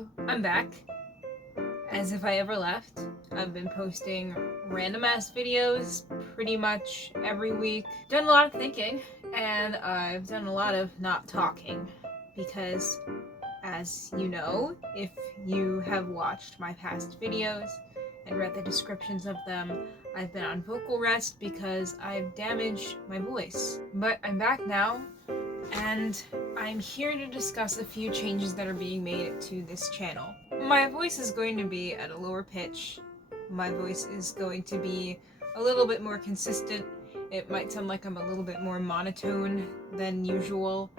Woo! I'm back. As if I ever left. I've been posting random ass videos pretty much every week. Done a lot of thinking, and I've done a lot of not talking. Because, as you know, if you have watched my past videos and read the descriptions of them, I've been on vocal rest because I've damaged my voice. But I'm back now, and I'm here to discuss a few changes that are being made to this channel. My voice is going to be at a lower pitch. My voice is going to be a little bit more consistent. It might sound like I'm a little bit more monotone than usual.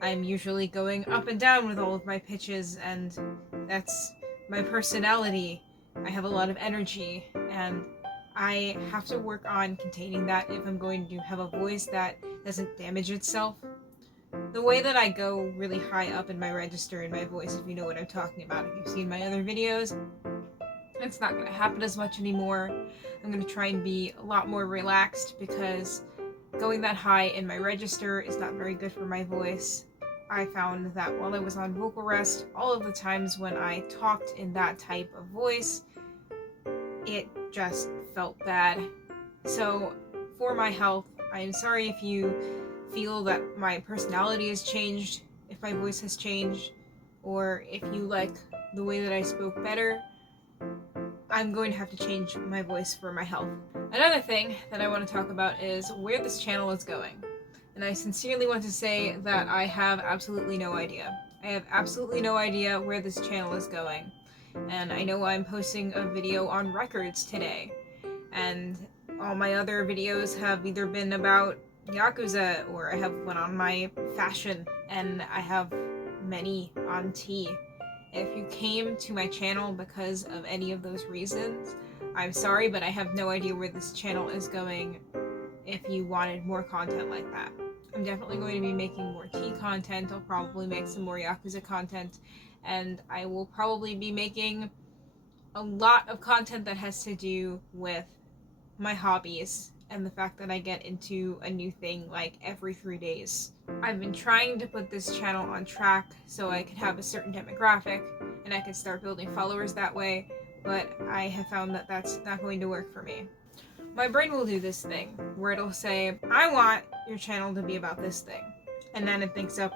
I'm usually going up and down with all of my pitches, and that's my personality. I have a lot of energy, and I have to work on containing that if I'm going to have a voice that doesn't damage itself. The way that I go really high up in my register in my voice, if you know what I'm talking about, if you've seen my other videos, it's not going to happen as much anymore. I'm going to try and be a lot more relaxed because going that high in my register is not very good for my voice. I found that while I was on vocal rest, all of the times when I talked in that type of voice, it just felt bad. So, for my health, I am sorry if you feel that my personality has changed, if my voice has changed, or if you like the way that I spoke better. I'm going to have to change my voice for my health. Another thing that I want to talk about is where this channel is going. And I sincerely want to say that I have absolutely no idea. I have absolutely no idea where this channel is going. And I know I'm posting a video on records today. And all my other videos have either been about Yakuza, or I have one on my fashion, and I have many on tea. If you came to my channel because of any of those reasons, I'm sorry, but I have no idea where this channel is going if you wanted more content like that. I'm definitely going to be making more tea content. I'll probably make some more Yakuza content, and I will probably be making a lot of content that has to do with my hobbies and the fact that I get into a new thing like every 3 days. I've been trying to put this channel on track so I could have a certain demographic and I could start building followers that way, but I have found that that's not going to work for me. My brain will do this thing where it'll say, I want your channel to be about this thing. And then it thinks up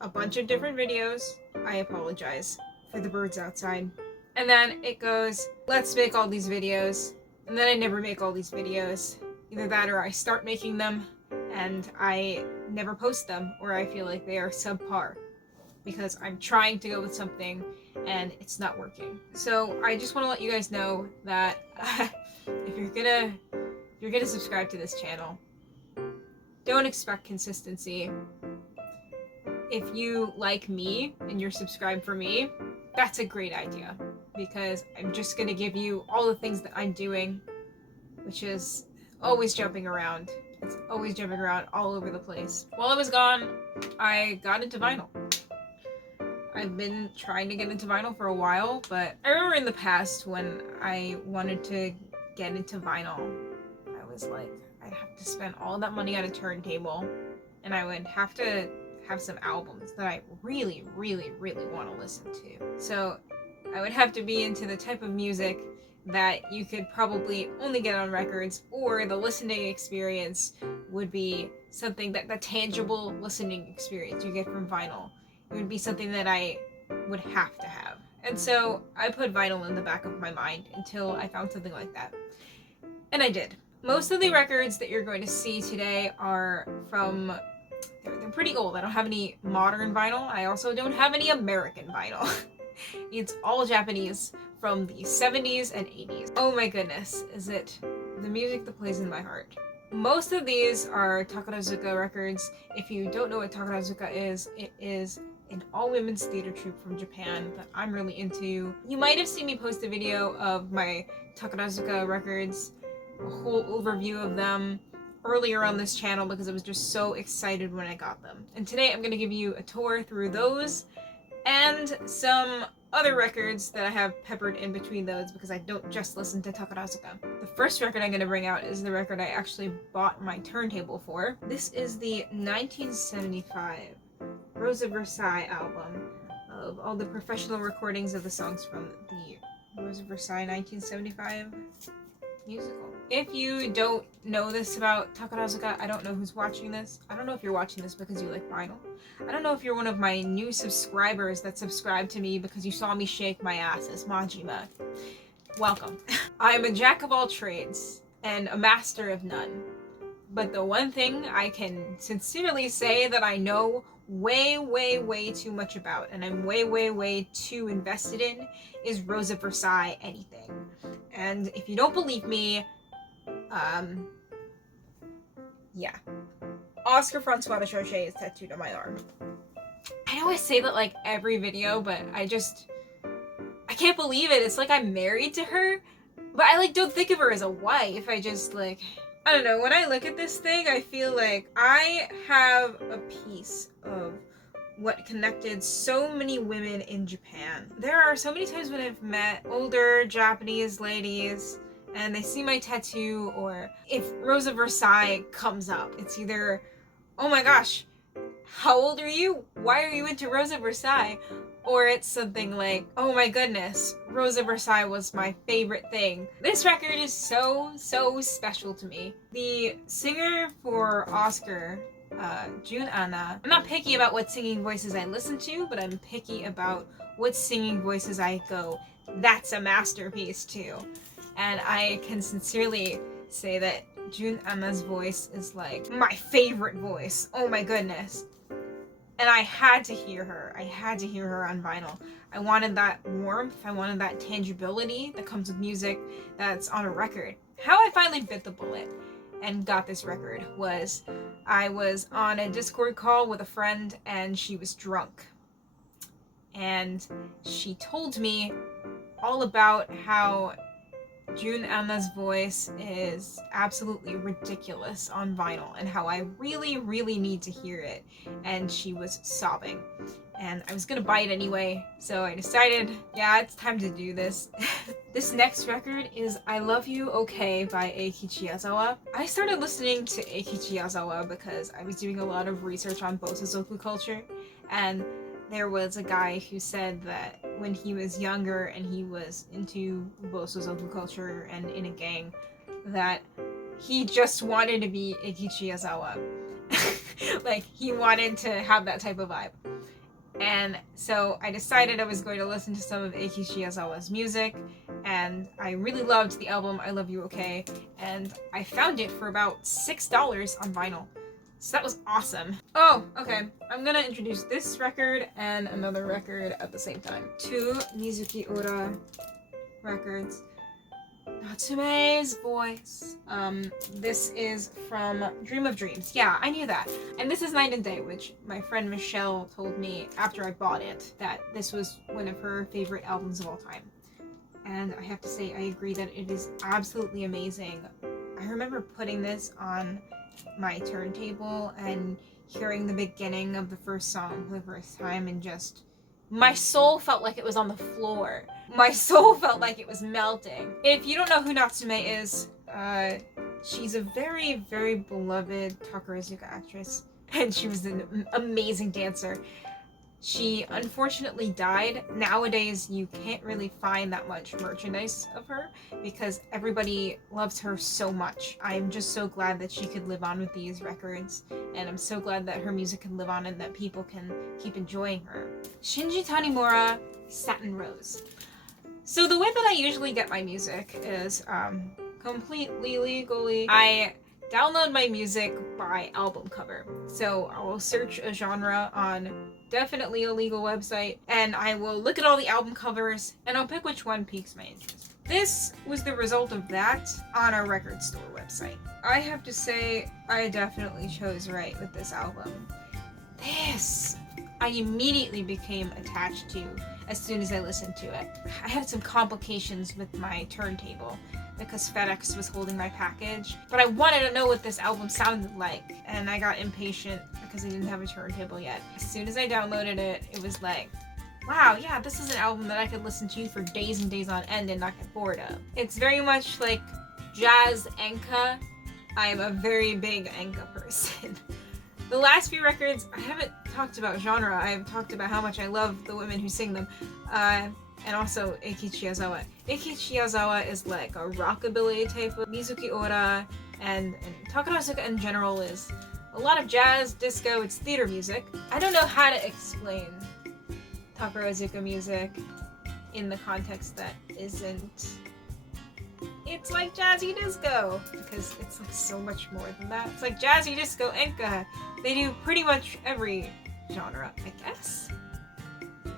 a bunch of different videos. I apologize for the birds outside. And then it goes, let's make all these videos. And then I never make all these videos. Either that or I start making them and I never post them, or I feel like they are subpar because I'm trying to go with something and it's not working. So I just want to let you guys know that if you're gonna subscribe to this channel, don't expect consistency. If you like me and you're subscribed for me, that's a great idea, because I'm just gonna give you all the things that I'm doing, which is always jumping around. It's always jumping around all over the place. While I was gone, I got into vinyl. I've been trying to get into vinyl for a while, but I remember in the past when I wanted to get into vinyl, I was like, I'd have to spend all that money on a turntable, and I would have to have some albums that I really, really, really want to listen to. So I would have to be into the type of music that you could probably only get on records, or the listening experience would be something that the tangible listening experience you get from vinyl. It would be something that I would have to have. And so I put vinyl in the back of my mind until I found something like that. And I did. Most of the records that you're going to see today are from, they're pretty old. I don't have any modern vinyl. I also don't have any American vinyl. It's all Japanese from the 70s and 80s. Oh my goodness, is it the music that plays in my heart. Most of these are Takarazuka records. If you don't know what Takarazuka is, it is an all-women's theater troupe from Japan that I'm really into. You might have seen me post a video of my Takarazuka records, a whole overview of them, earlier on this channel because I was just so excited when I got them. And today I'm going to give you a tour through those and some other records that I have peppered in between those because I don't just listen to Takarazuka. The first record I'm going to bring out is the record I actually bought my turntable for. This is the 1975 Rosa Versailles album of all the professional recordings of the songs from the Rosa Versailles 1975 musical. If you don't know this about Takarazuka, I don't know who's watching this. I don't know if you're watching this because you like vinyl. I don't know if you're one of my new subscribers that subscribed to me because you saw me shake my ass as Majima. Welcome. I'm a jack of all trades and a master of none. But the one thing I can sincerely say that I know way too much about, and I'm way too invested in, is Rosa Versailles anything. And if you don't believe me, yeah. Oscar Francois de Charget is tattooed on my arm. I know I say that like every video, but I can't believe it. It's like I'm married to her, but I like don't think of her as a wife. I just like, I don't know, when I look at this thing, I feel like I have a piece of what connected so many women in Japan. There are so many times when I've met older Japanese ladies and they see my tattoo, or if Rosa Versailles comes up, it's either, oh my gosh, how old are you? Why are you into Rosa Versailles? Or it's something like, oh my goodness, Rosa Versailles was my favorite thing. This record is so special to me. The singer for Oscar, Jun Anna, I'm not picky about what singing voices I listen to, but I'm picky about what singing voices I go, that's a masterpiece too. And I can sincerely say that Jun Anna's voice is like my favorite voice. Oh my goodness. And I had to hear her. I had to hear her on vinyl. I wanted that warmth. I wanted that tangibility that comes with music that's on a record. How I finally bit the bullet and got this record was I was on a Discord call with a friend and she was drunk. And she told me all about how Jun Anna's voice is absolutely ridiculous on vinyl and how I really need to hear it. And she was sobbing. And I was gonna buy it anyway, so I decided, yeah, it's time to do this. This next record is I Love You Okay by Eikichi Yazawa. I started listening to Eikichi Yazawa because I was doing a lot of research on Bosozoku culture, and there was a guy who said that when he was younger and he was into Bosozoku culture and in a gang, that he just wanted to be Eikichi Yazawa. Like, he wanted to have that type of vibe. And so I decided I was going to listen to some of Eikichi Yazawa's music, and I really loved the album I Love You Okay, and I found it for about $6 on vinyl. So that was awesome. Oh, okay. I'm gonna introduce this record and another record at the same time. Two Mizuki Ura records. Natsume's Voice. This is from Dream of Dreams. Yeah, I knew that. And this is Night and Day, which my friend Michelle told me after I bought it, that this was one of her favorite albums of all time. And I have to say, I agree that it is absolutely amazing. I remember putting this on my turntable and hearing the beginning of the first song for the first time, and just my soul felt like it was on the floor. My soul felt like it was melting. If you don't know who Natsume is, she's a very beloved Takarazuka actress, and she was an amazing dancer. She unfortunately died. Nowadays, you can't really find that much merchandise of her because everybody loves her so much. I'm just so glad that she could live on with these records, and I'm so glad that her music can live on and that people can keep enjoying her. Shinji Tanimura, Satin Rose. So the way that I usually get my music is completely legally. I download my music by album cover. So I will search a genre on definitely a legal website, and I will look at all the album covers, and I'll pick which one piques my interest. This was the result of that on our record store website. I have to say, I definitely chose right with this album. This, I immediately became attached to as soon as I listened to it. I had some complications with my turntable because FedEx was holding my package, but I wanted to know what this album sounded like, and I got impatient because I didn't have a turntable yet. As soon as I downloaded it, it was like, wow, yeah, this is an album that I could listen to for days and days on end and not get bored of. It's very much like jazz Enka. I'm a very big Enka person. The last few records, I haven't talked about genre, I've talked about how much I love the women who sing them. And also Eiki Chiyazawa. Eiki Chiyazawa is like a rockabilly type of Mizuki Ora, and Takarazuka in general is a lot of jazz, disco, it's theater music. I don't know how to explain Takarazuka music in the context that isn't... It's like jazzy disco, because it's like so much more than that. It's like jazzy disco, Enka. They do pretty much every genre, I guess.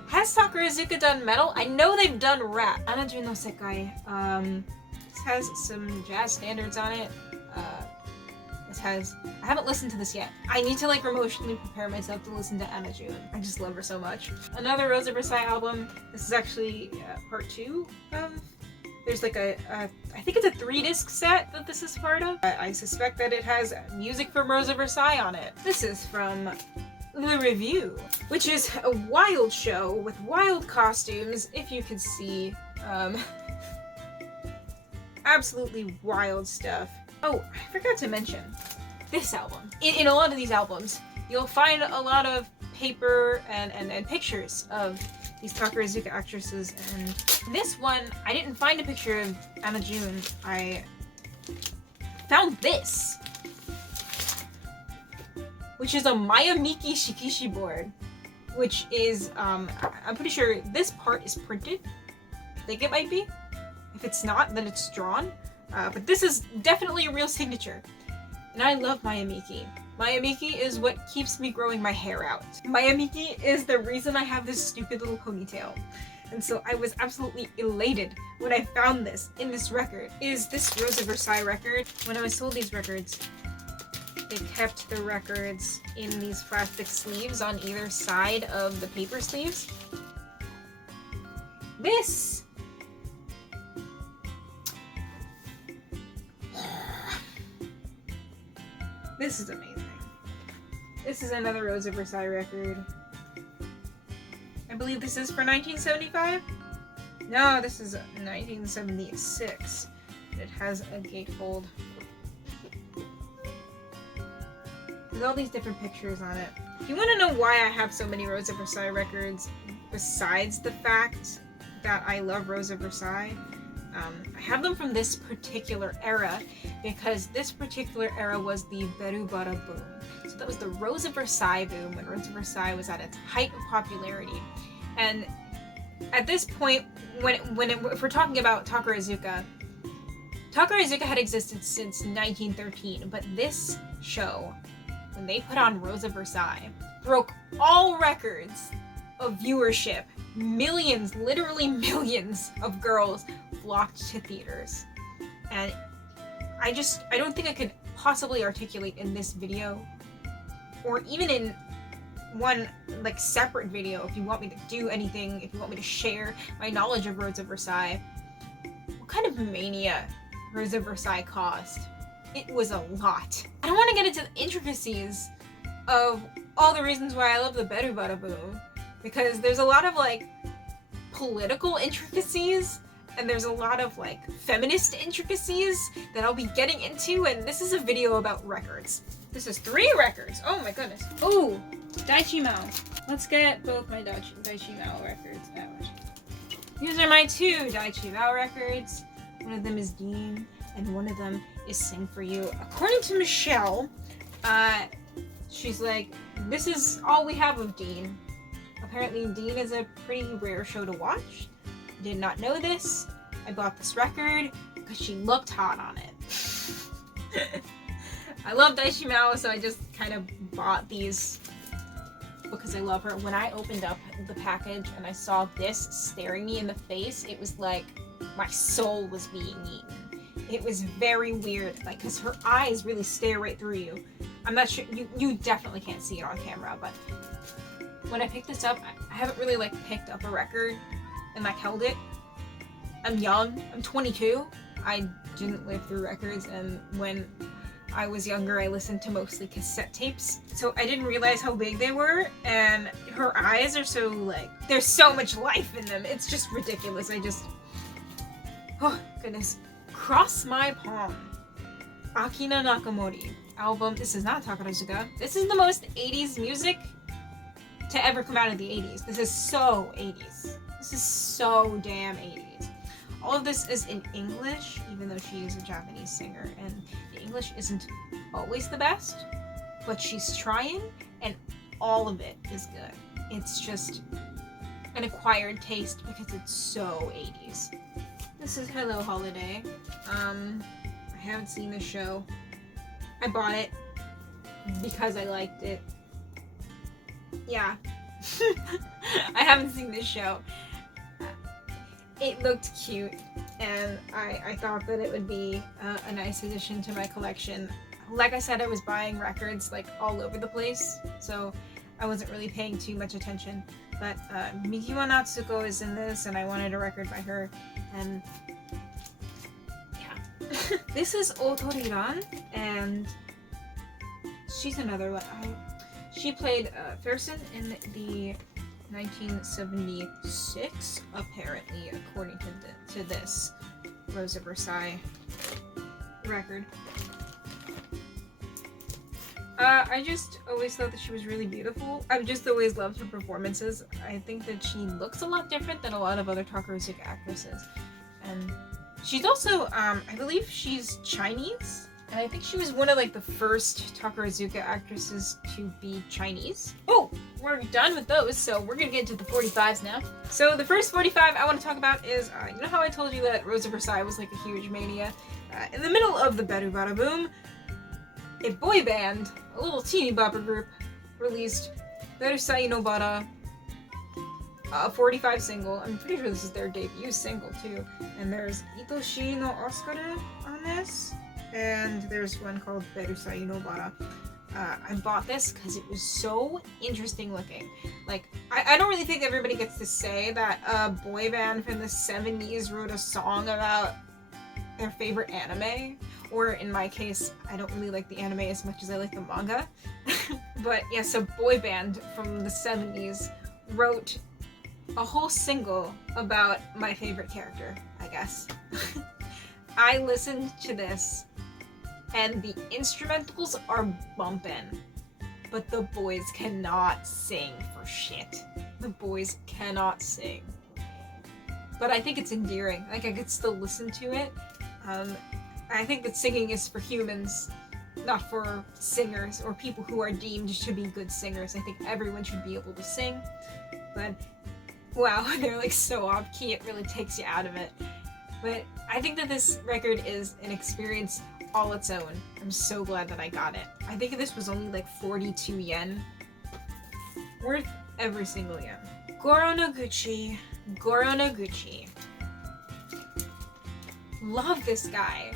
Has Takarazuka done metal? I know they've done rap. Anaju no Sekai. This has some jazz standards on it. I haven't listened to this yet. I need to like emotionally prepare myself to listen to Anaju. I just love her so much. Another Rosa Versailles album. This is actually part 2 of... There's like I think it's a 3-disc set that this is part of. I suspect that it has music from Rosa Versailles on it. This is from The Review, which is a wild show with wild costumes, if you could see. Absolutely wild stuff. Oh, I forgot to mention this album. In a lot of these albums, you'll find a lot of paper and pictures of these Takarazuka actresses, and this one, I didn't find a picture of Anna June. I found this, which is a Mayamiki Shikishi board, which is, I'm pretty sure this part is printed. I think it might be. If it's not, then it's drawn. But this is definitely a real signature. And I love Mayamiki. Mayamiki is what keeps me growing my hair out. Mayamiki is the reason I have this stupid little ponytail. And so I was absolutely elated when I found this in this record. Is this Rosa Versailles record? When I was sold these records, they kept the records in these plastic sleeves on either side of the paper sleeves. This! This is amazing. This is another Rosa Versailles record. I believe this is for 1975? No, this is 1976. It has a gatefold. There's all these different pictures on it. If you want to know why I have so many Rosa Versailles records, besides the fact that I love Rosa Versailles, I have them from this particular era, because this particular era was the Berubara boom. So that was the Rosa Versailles boom, when Rosa Versailles was at its height of popularity. And at this point, if we're talking about Takarazuka had existed since 1913, but this show, when they put on Rosa Versailles, broke all records of viewership. Millions, literally millions of girls flocked to theaters. And I don't think I could possibly articulate in this video, or even in one like separate video, if you want me to do anything, if you want me to share my knowledge of Rosa Versailles, what kind of mania Rosa Versailles caused. It was a lot. I don't want to get into the intricacies of all the reasons why I love the Berubara boom, because there's a lot of like political intricacies, and there's a lot of like feminist intricacies that I'll be getting into, and this is a video about records. This is 3 records. Oh my goodness. Oh, Daichi Mao. Let's get both my Daichi Mao records out. These are my 2 Daichi Mao records. One of them is Dean, and one of them is Sing For You. According to Michelle, she's like, this is all we have of Dean. Apparently Dean is a pretty rare show to watch. Did not know this. I bought this record because she looked hot on it. I love Daichi Mao, so I just kind of bought these because I love her. When I opened up the package and I saw this staring me in the face, it was like my soul was being eaten. It was very weird, like, because her eyes really stare right through you. I'm not sure, you definitely can't see it on camera, but when I picked this up, I haven't really like picked up a record and like held it. I'm young, I'm 22. I didn't live through records, and when I was younger I listened to mostly cassette tapes, so I didn't realize how big they were, and her eyes are so like, there's so much life in them, it's just ridiculous. Oh goodness. Cross My Palm. Akina Nakamori album. This is not Takarazuka. This is the most 80s music to ever come out of the 80s. This is so 80s. This is so damn 80s. All of this is in English, even though she is a Japanese singer, and the English isn't always the best, but she's trying, and all of it is good. It's just an acquired taste because it's so 80s. This is Hello Holiday. I haven't seen the show. I bought it because I liked it. Yeah. I haven't seen this show. It looked cute, and I thought that it would be a nice addition to my collection. Like I said, I was buying records like all over the place, so I wasn't really paying too much attention. But Mikiwa Natsuko is in this, and I wanted a record by her, and yeah. This is Otoriran, and she's another one. She played Fersen in the 1976, apparently, according to this Rosa Versailles record. I just always thought that she was really beautiful. I've just always loved her performances. I think that she looks a lot different than a lot of other Takarazuka actresses. And she's also, I believe she's Chinese. And I think she was one of like the first Takarazuka actresses to be Chinese. Oh, we're done with those, so we're gonna get into the 45s now. So the first 45 I want to talk about is, you know how I told you that Rosa Versailles was like a huge mania? In the middle of the Beru Bada Boom, a boy band, a little teeny bopper group, released Versailles no Bara, a 45 single. I'm pretty sure this is their debut single too. And there's Itoshi no Oscar on this. And there's one called Versailles no Bara. I bought this because it was so interesting looking. Like, I don't really think everybody gets to say that a boy band from the 70s wrote a song about their favorite anime. Or in my case, I don't really like the anime as much as I like the manga. But yes, a boy band from the 70s wrote a whole single about my favorite character, I guess. I listened to this, and the instrumentals are bumping, but the boys cannot sing for shit. The boys cannot sing. But I think it's endearing. Like, I could still listen to it. I think that singing is for humans, not for singers or people who are deemed to be good singers. I think everyone should be able to sing. But, wow, they're like so off-key, it really takes you out of it. But I think that this record is an experience all its own. I'm so glad that I got it. I think this was only like 42 yen. Worth every single yen. Goro no Gucci. Goro no Gucci. Love this guy.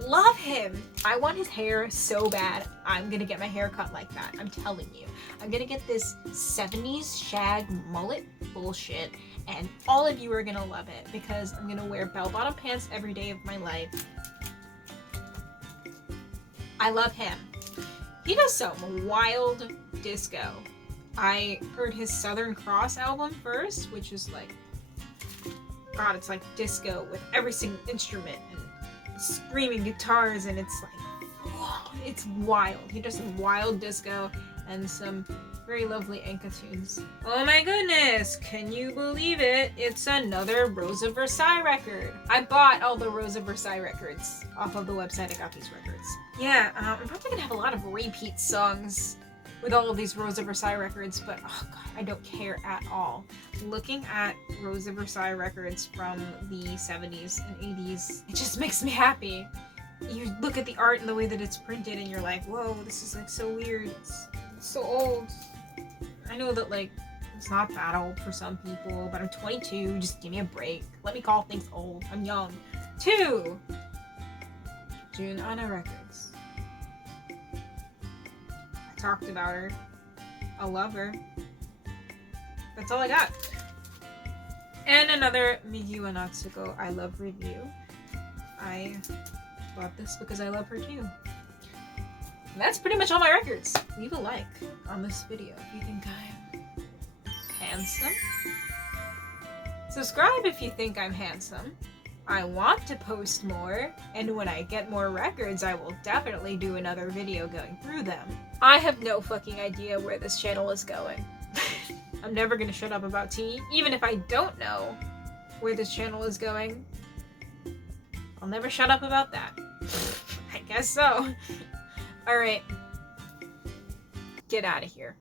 Love him. I want his hair so bad. I'm gonna get my hair cut like that. I'm telling you. I'm gonna get this 70s shag mullet bullshit, and all of you are gonna love it because I'm gonna wear bell-bottom pants every day of my life. I love him. He does some wild disco. I heard his Southern Cross album first, which is like, God, it's like disco with every single instrument and screaming guitars, and it's like, whoa, it's wild. He does some wild disco and some very lovely Enka tunes. Oh my goodness, can you believe it? It's another Rosa Versailles record. I bought all the Rosa Versailles records off of the website I got these records. Yeah, I'm probably gonna have a lot of repeat songs with all of these Rosa Versailles records, but oh god, I don't care at all. Looking at Rosa Versailles records from the 70s and 80s, it just makes me happy. You look at the art and the way that it's printed and you're like, whoa, this is like so weird. It's so old. I know that like, it's not that old for some people, but I'm 22, just give me a break. Let me call things old. I'm young. 2. June Anna Records. I talked about her. I love her. That's all I got. And another Mikiwa Natsuko I Love review. I bought this because I love her too. And that's pretty much all my records. Leave a like on this video if you think I'm handsome. Subscribe if you think I'm handsome. I want to post more, and when I get more records, I will definitely do another video going through them. I have no fucking idea where this channel is going. I'm never gonna shut up about tea, even if I don't know where this channel is going. I'll never shut up about that. I guess so. Alright. Get out of here.